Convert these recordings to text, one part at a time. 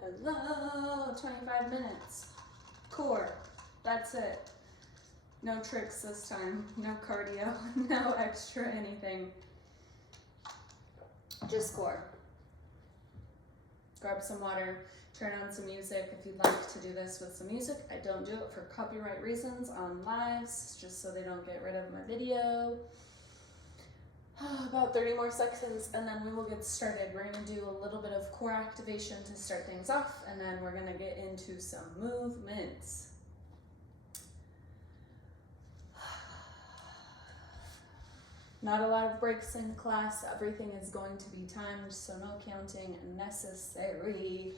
hello. 25 minutes. Core. That's it. No tricks this time. No cardio. No extra anything. Just core. Grab some water. Turn on some music if you'd like to do this with some music. I don't do it for copyright reasons on lives, just so they don't get rid of my video. About 30 more seconds and then we will get started. We're going to do a little bit of core activation to start things off, and then we're going to get into some movements. Not a lot of breaks in class. Everything is going to be timed, so no counting necessary.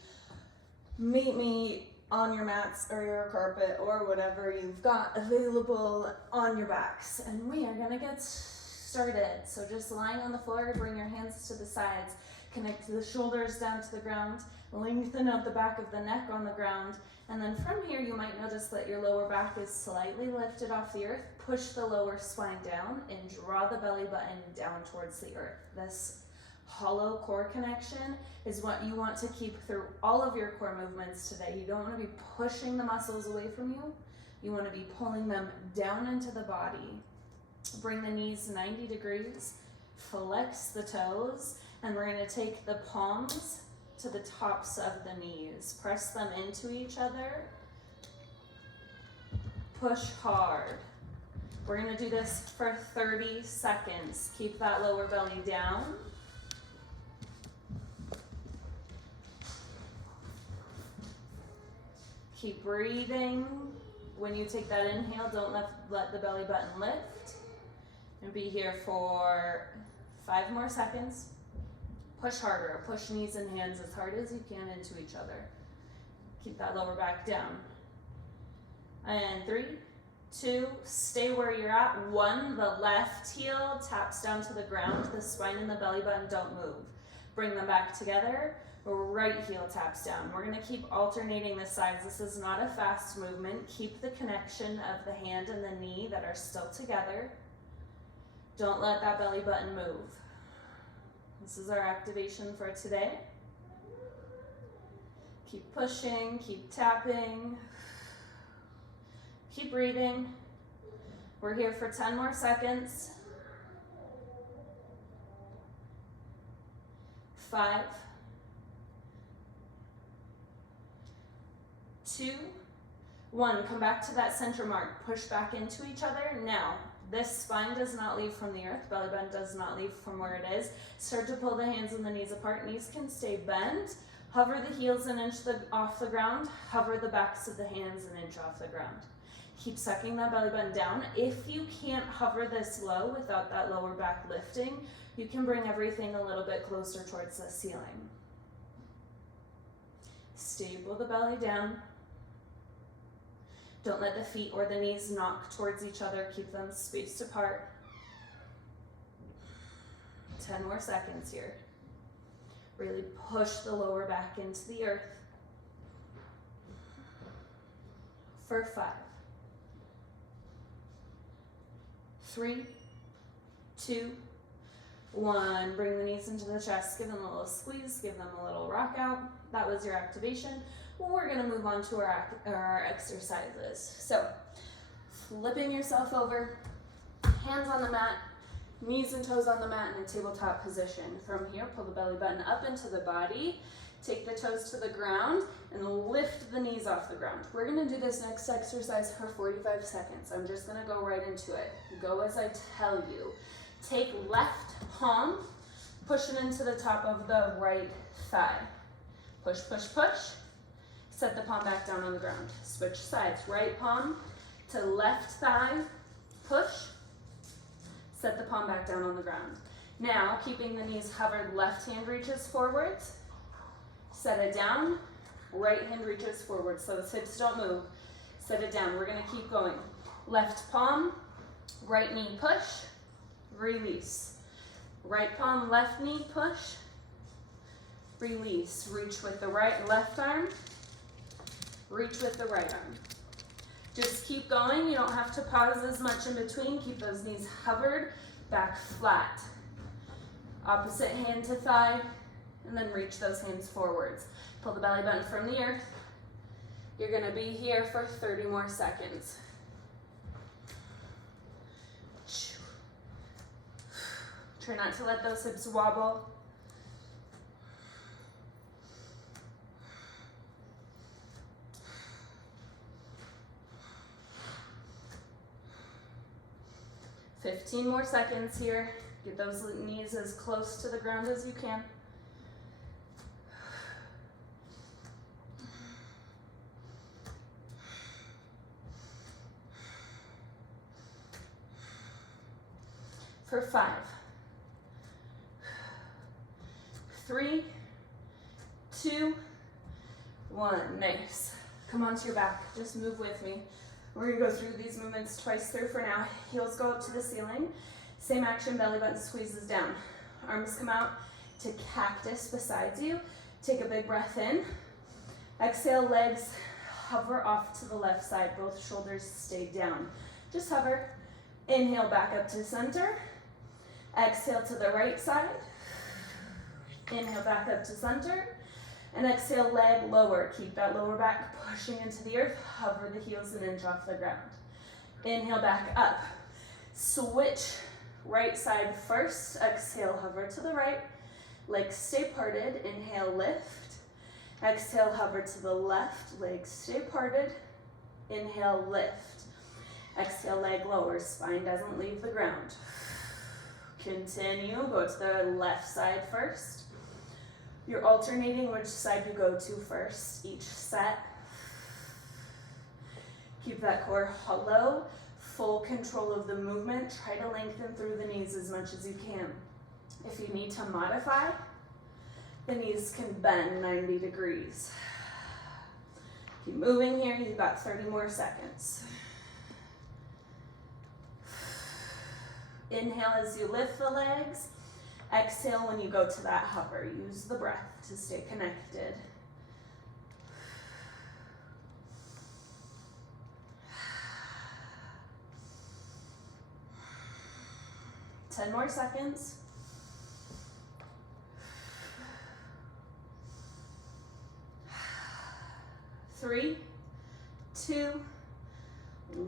Meet me on your mats or your carpet or whatever you've got available on your backs, and we are going to get started. So just lying on the floor, bring your hands to the sides, connect the shoulders down to the ground, lengthen out the back of the neck on the ground, and then from here you might notice that your lower back is slightly lifted off the earth. Push the lower spine down and draw the belly button down towards the earth. This hollow core connection is what you want to keep through all of your core movements today. You don't want to be pushing the muscles away from you. You want to be pulling them down into the body. Bring the knees 90 degrees, flex the toes, and we're going to take the palms to the tops of the knees. Press them into each other. Push hard. We're going to do this for 30 seconds. Keep that lower belly down. Keep breathing. When you take that inhale, don't let the belly button lift. And be here for 5 more seconds. Push harder. Push knees and hands as hard as you can into each other. Keep that lower back down. And 3, 2, stay where you're at. 1, the left heel taps down to the ground. The spine and the belly button don't move. Bring them back together. Right heel taps down. We're going to keep alternating the sides. This is not a fast movement. Keep the connection of the hand and the knee that are still together. Don't let that belly button move. This is our activation for today. Keep pushing, keep tapping, keep breathing. We're here for 10 more seconds. 5, 2, 1. Come back to that center mark. Push back into each other. Now, this spine does not leave from the earth. Belly button does not leave from where it is. Start to pull the hands and the knees apart. Knees can stay bent. Hover the heels an inch off the ground. Hover the backs of the hands an inch off the ground. Keep sucking that belly button down. If you can't hover this low without that lower back lifting, you can bring everything a little bit closer towards the ceiling. Stable the belly down. Don't let the feet or the knees knock towards each other. Keep them spaced apart. 10 more seconds here. Really push the lower back into the earth. For 5, 3, 2, 1. Bring the knees into the chest. Give them a little squeeze. Give them a little rock out. That was your activation. We're going to move on to our exercises. So, flipping yourself over, hands on the mat, knees and toes on the mat in a tabletop position. From here, pull the belly button up into the body, take the toes to the ground, and lift the knees off the ground. We're going to do this next exercise for 45 seconds. I'm just going to go right into it. Go as I tell you. Take left palm, push it into the top of the right thigh. Push, push, push. Set the palm back down on the ground. Switch sides. Right palm to left thigh. Push. Set the palm back down on the ground. Now, keeping the knees covered, left hand reaches forwards. Set it down. Right hand reaches forward so the hips don't move. Set it down. We're going to keep going. Left palm, right knee push, release. Right palm, left knee push, release. Reach with the right and left arm. Reach with the right arm. Just keep going. You don't have to pause as much in between. Keep those knees covered, back flat. Opposite hand to thigh, and then reach those hands forwards. Pull the belly button from the earth. You're gonna be here for 30 more seconds. Try not to let those hips wobble. "15 more seconds here. Get those knees as close to the ground as you can. For 5, 3, 2, 1. Nice. Come onto your back. Just move with me. We're gonna go through these movements twice through for now. Heels go up to the ceiling. Same action, belly button squeezes down. Arms come out to cactus beside you. Take a big breath in. Exhale, legs hover off to the left side. Both shoulders stay down. Just hover. Inhale, back up to center. Exhale to the right side. Inhale, back up to center. And exhale, leg lower. Keep that lower back pushing into the earth. Hover the heels an inch off the ground. Inhale, back up. Switch right side first. Exhale, hover to the right. Legs stay parted. Inhale, lift. Exhale, hover to the left. Legs stay parted. Inhale, lift. Exhale, leg lower. Spine doesn't leave the ground. Continue. Go to the left side first. You're alternating which side you go to first, each set. Keep that core hollow, full control of the movement. Try to lengthen through the knees as much as you can. If you need to modify, the knees can bend 90 degrees. Keep moving here, you've got 30 more seconds. Inhale as you lift the legs. Exhale when you go to that hover. Use the breath to stay connected. Ten more seconds. 3, 2,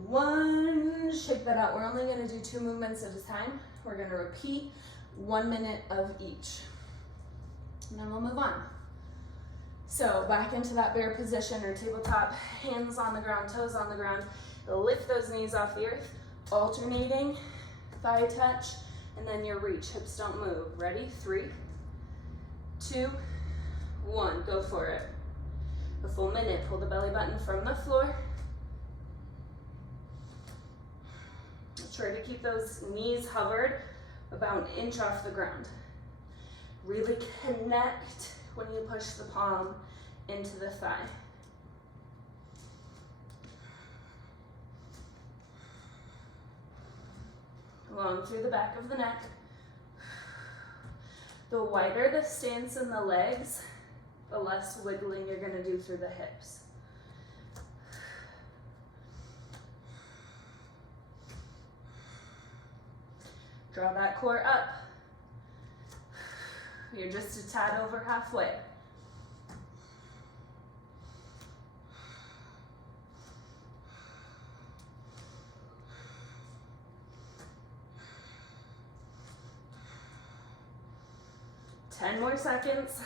1. Shake that out. We're only going to do 2 movements at a time. We're going to repeat 1 minute of each. And then we'll move on. So back into that bear position or tabletop, hands on the ground, toes on the ground. Lift those knees off the earth, alternating, thigh touch, and then your reach. Hips don't move. Ready? 3, 2, 1. Go for it. A full minute. Pull the belly button from the floor. Try to keep those knees hovered about an inch off the ground. Really connect when you push the palm into the thigh. Long through the back of the neck. The wider the stance in the legs, the less wiggling you're going to do through the hips. Draw that core up. You're just a tad over halfway. Ten more seconds.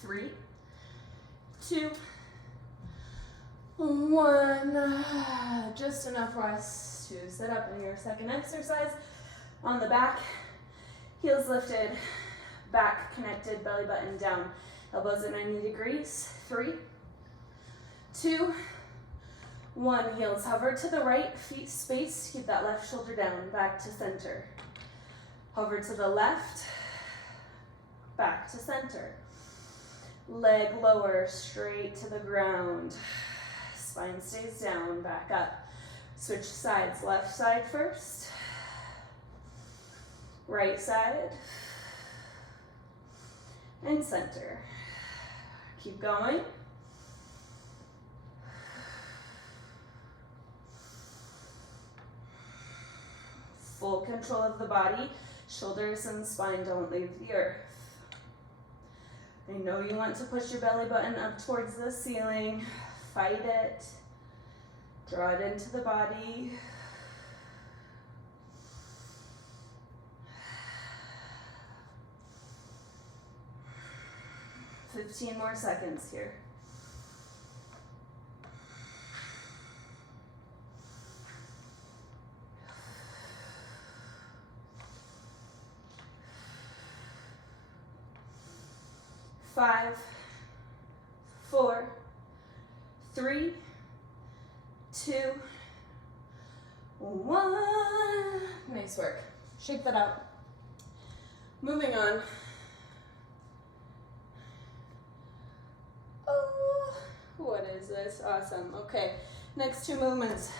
3, 2, 1. Just enough rest to sit up in your second exercise. On the back, heels lifted, back connected, belly button down, elbows at 90 degrees. 3, 2, 1. Heels hover to the right, feet space. Keep that left shoulder down, back to center. Hover to the left, back to center. Leg lower, straight to the ground. Spine stays down, back up. Switch sides, left side first. Right side. And center. Keep going. Full control of the body. Shoulders and spine don't leave the earth. I know you want to push your belly button up towards the ceiling. Fight it. Draw it into the body. $15 more seconds here. Five, 4, 3, 2, 1. Nice work. Shake that out. Moving on. Oh, what is this? Awesome. Okay, next 2 movements.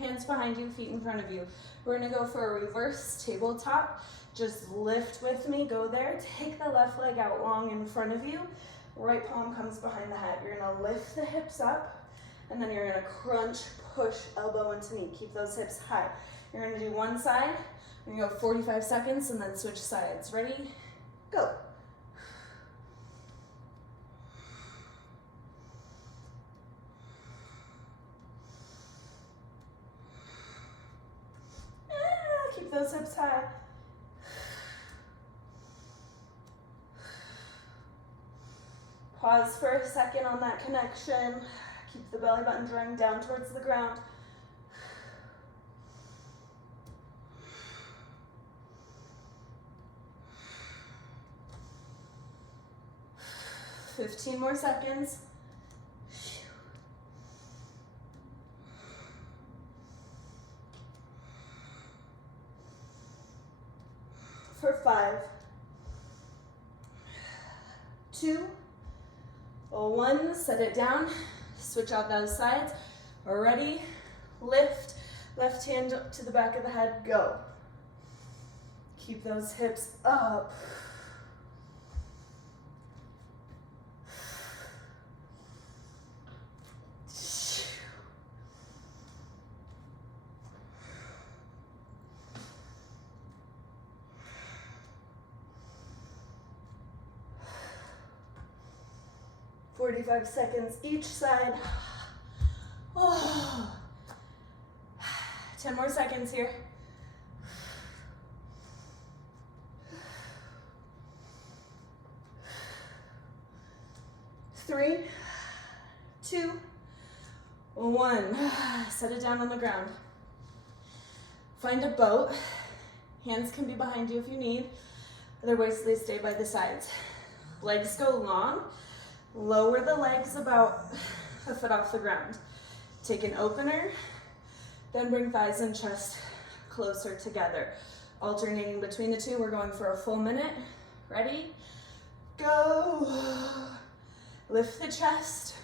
Hands behind you, feet in front of you. We're gonna go for a reverse tabletop. Just lift with me, go there. Take the left leg out long in front of you. Right palm comes behind the head. You're gonna lift the hips up, and then you're gonna crunch, push, elbow into knee. Keep those hips high. You're gonna do one side. We're gonna go 45 seconds and then switch sides. Ready? Go. Keep those hips high. Pause for a second on that connection. Keep the belly button drawing down towards the ground. $15 more seconds. For 5, 2, 1, set it down, switch out those sides. Ready, lift, left hand up to the back of the head, go. Keep those hips up. $45 seconds each side. Oh. 10 more seconds here. 3, 2, 1. Set it down on the ground. Find a boat. Hands can be behind you if you need. Otherwise, they stay by the sides. Legs go long. Lower the legs about a foot off the ground. Take an opener, then bring thighs and chest closer together. Alternating between the two, we're going for a full minute. Ready? Go. Lift the chest.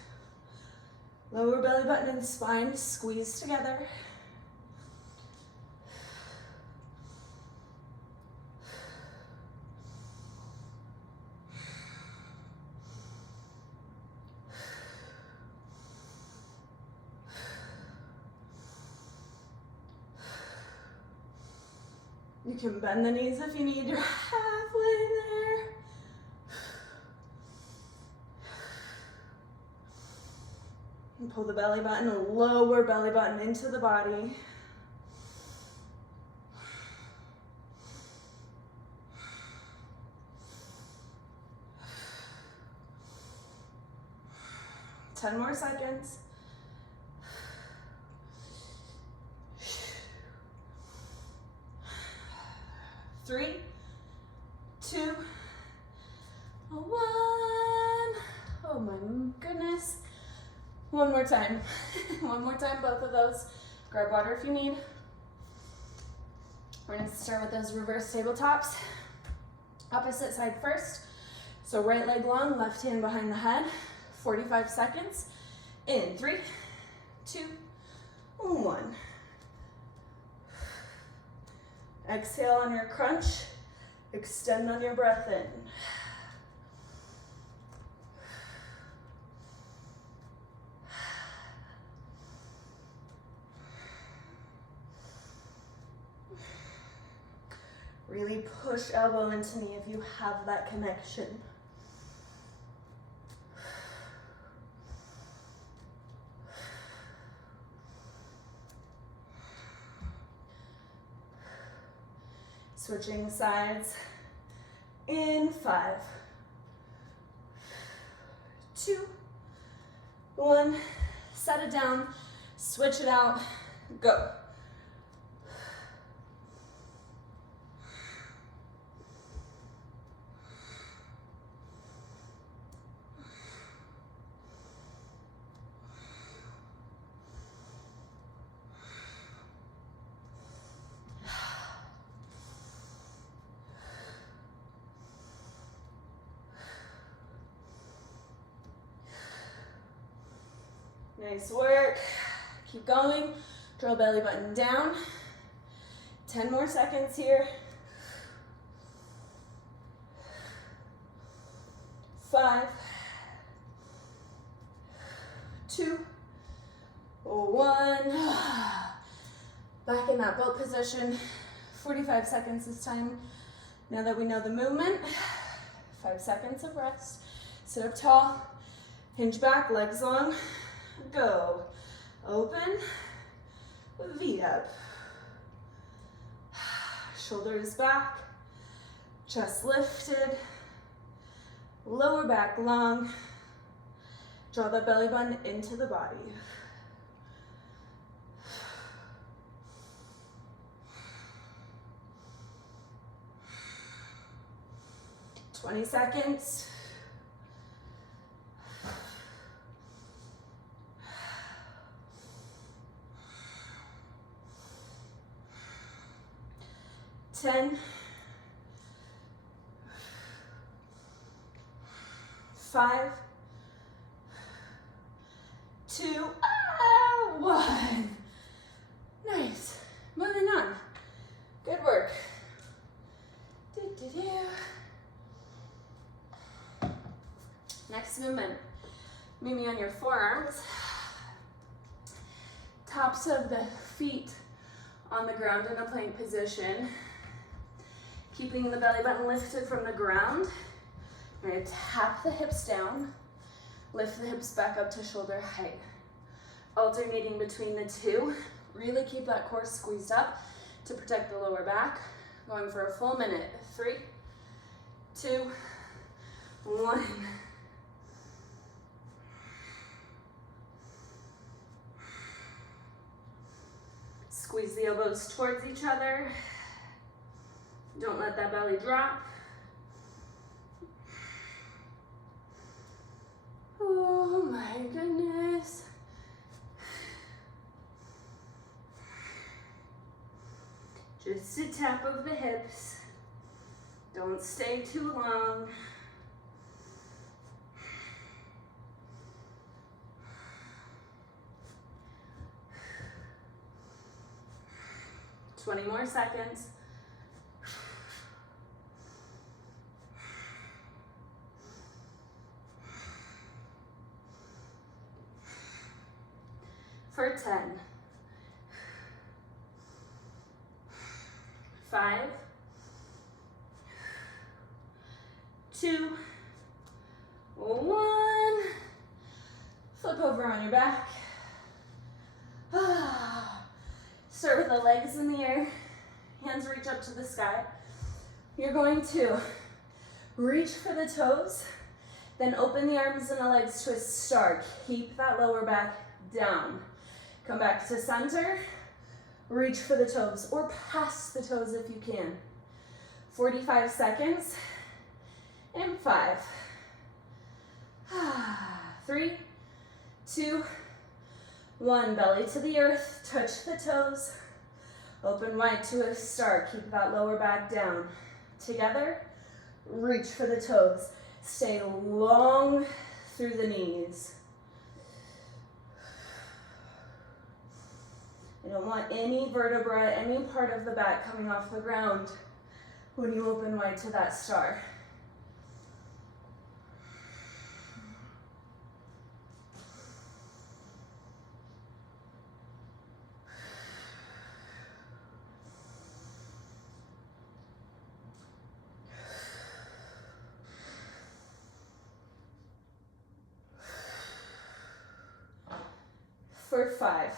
Lower belly button and spine squeeze together. You can bend the knees if you need. You're halfway there. And pull the belly button, lower belly button into the body. Ten more seconds. 3, 2, 1. Oh my goodness. One more time. One more time, both of those. Grab water if you need. We're going to start with those reverse tabletops. Opposite side first. So right leg long, left hand behind the head. 45 seconds. In 3, 2, 1. Exhale on your crunch. Extend on your breath in. Really push elbow into knee if you have that connection. Switching sides in 5, 2, 1. Set it down, switch it out, go. Nice work. Keep going. Draw belly button down. 10 more seconds here. 5, 2, 1. Back in that boat position. 45 seconds this time. Now that we know the movement, 5 seconds of rest. Sit up tall. Hinge back, legs long. Go. Open. V up. Shoulders back. Chest lifted. Lower back long. Draw the belly button into the body. Twenty seconds. Ten, 5, 2, 1. Nice. Moving on. Good work. Next movement. Meet me on your forearms. Tops of the feet on the ground in a plank position. Keeping the belly button lifted from the ground. We're going to tap the hips down, lift the hips back up to shoulder height. Alternating between the two. Really keep that core squeezed up to protect the lower back. Going for a full minute. 3, 2, 1. Squeeze the elbows towards each other. Don't let that belly drop. Oh my goodness. Just a tap of the hips. Don't stay too long. Twenty more seconds. For 10, 5, 2, 1. Flip over on your back. Start with the legs in the air. Hands reach up to the sky. You're going to reach for the toes, then open the arms and the legs to a star. Keep that lower back down. Come back to center, reach for the toes or past the toes if you can. 45 seconds, and 5, 3, 2, 1. Belly to the earth, touch the toes, open wide to a star. Keep that lower back down. Together, reach for the toes. Stay long through the knees. You don't want any vertebra, any part of the back coming off the ground when you open wide to that star. 5,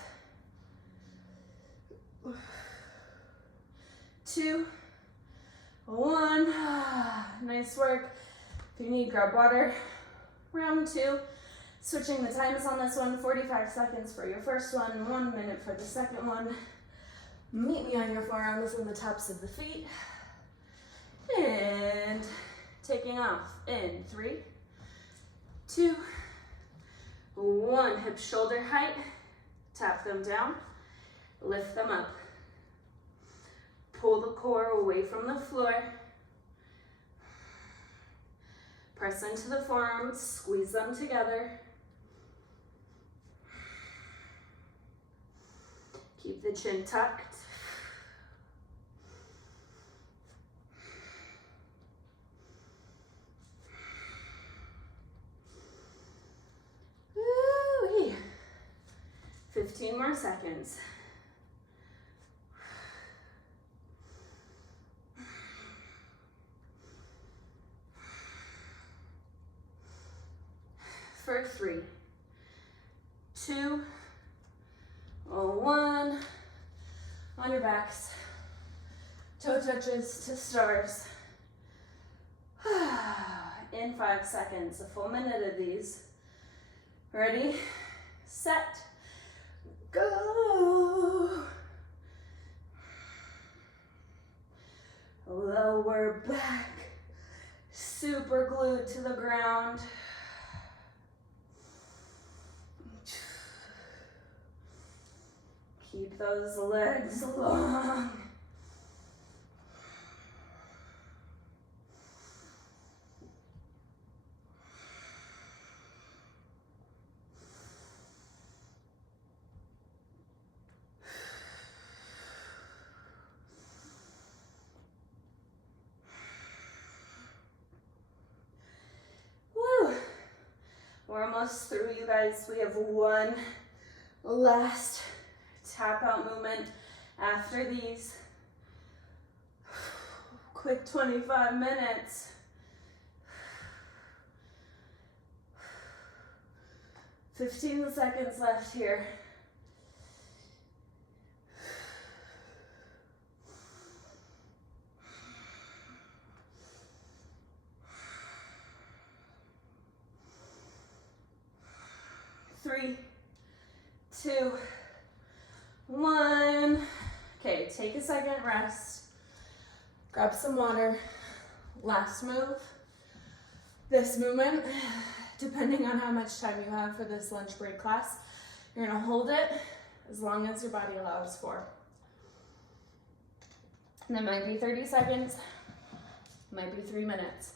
2, 1. Nice work. If you need, grab water. Round 2. Switching the times on this one, 45 seconds for your first one, 1 minute for the second one. Meet me on your forearms and the tops of the feet. And taking off in 3, 2, 1. Hip shoulder height. Tap them down. Lift them up. Pull the core away from the floor. Press into the forearms, squeeze them together. Keep the chin tucked. Woo-wee. 15 more seconds. For 3, 2, 1. On your backs. Toe touches to stars. In 5 seconds, a full minute of these. Ready, set, go. Lower back, super glued to the ground. Keep those legs long. Woo! We're almost through, you guys. We have one last tap out movement after these. Quick 25 minutes. 15 seconds left here. Three, 2, 1. Okay, take a second, rest. Grab some water. Last move. This movement, depending on how much time you have for this lunch break class, you're gonna hold it as long as your body allows for. And that might be 30 seconds, might be 3 minutes.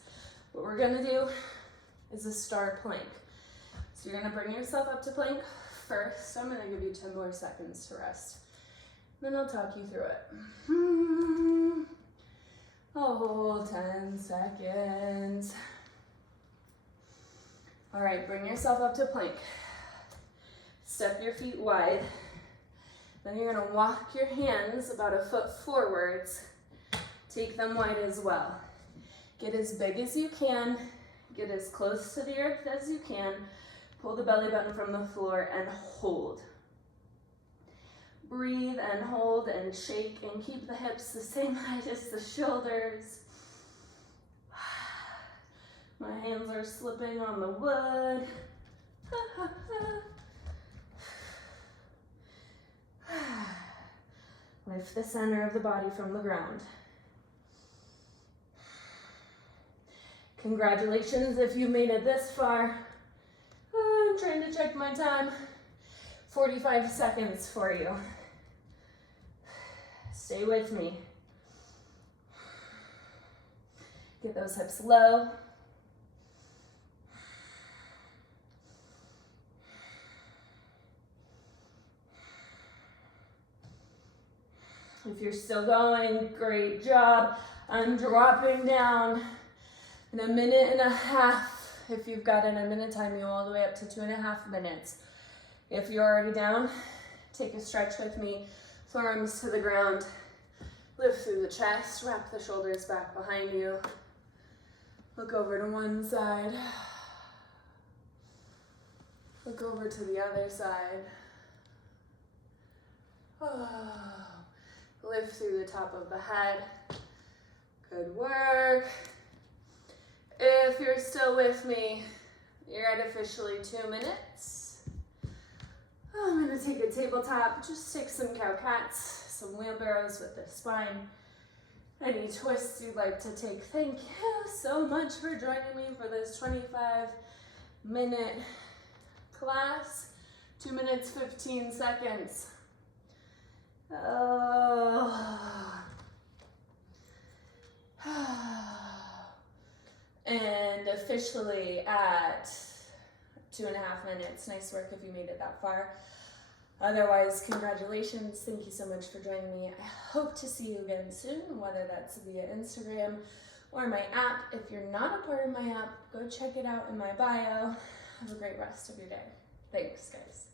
What we're gonna do is a star plank. So you're gonna bring yourself up to plank first. I'm gonna give you 10 more seconds to rest. Then I'll talk you through it. I'll hold 10 seconds. All right, bring yourself up to plank. Step your feet wide. Then you're gonna walk your hands about a foot forwards. Take them wide as well. Get as big as you can. Get as close to the earth as you can. Pull the belly button from the floor and hold. Breathe and hold and shake and keep the hips the same height as the shoulders. My hands are slipping on the wood. Lift the center of the body from the ground. Congratulations if you made it this far. I'm trying to check my time. 45 seconds for you. Stay with me. Get those hips low. If you're still going, great job. I'm dropping down in a minute and a half. If you've got it, I'm going to time you all the way up to 2.5 minutes. If you're already down, take a stretch with me. Forearms to the ground. Lift through the chest. Wrap the shoulders back behind you. Look over to one side. Look over to the other side. Lift through the top of the head. Good work. If you're still with me, you're at officially 2 minutes. I'm gonna take a tabletop, just take some cow cats, some wheelbarrows with the spine. Any twists you'd like to take. Thank you so much for joining me for this 25-minute class. 2 minutes, 15 seconds. And officially at 2.5 minutes. Nice work if you made it that far. Otherwise, congratulations. Thank you so much for joining me. I hope to see you again soon, whether that's via Instagram or my app. If you're not a part of my app, go check it out in my bio. Have a great rest of your day. Thanks, guys.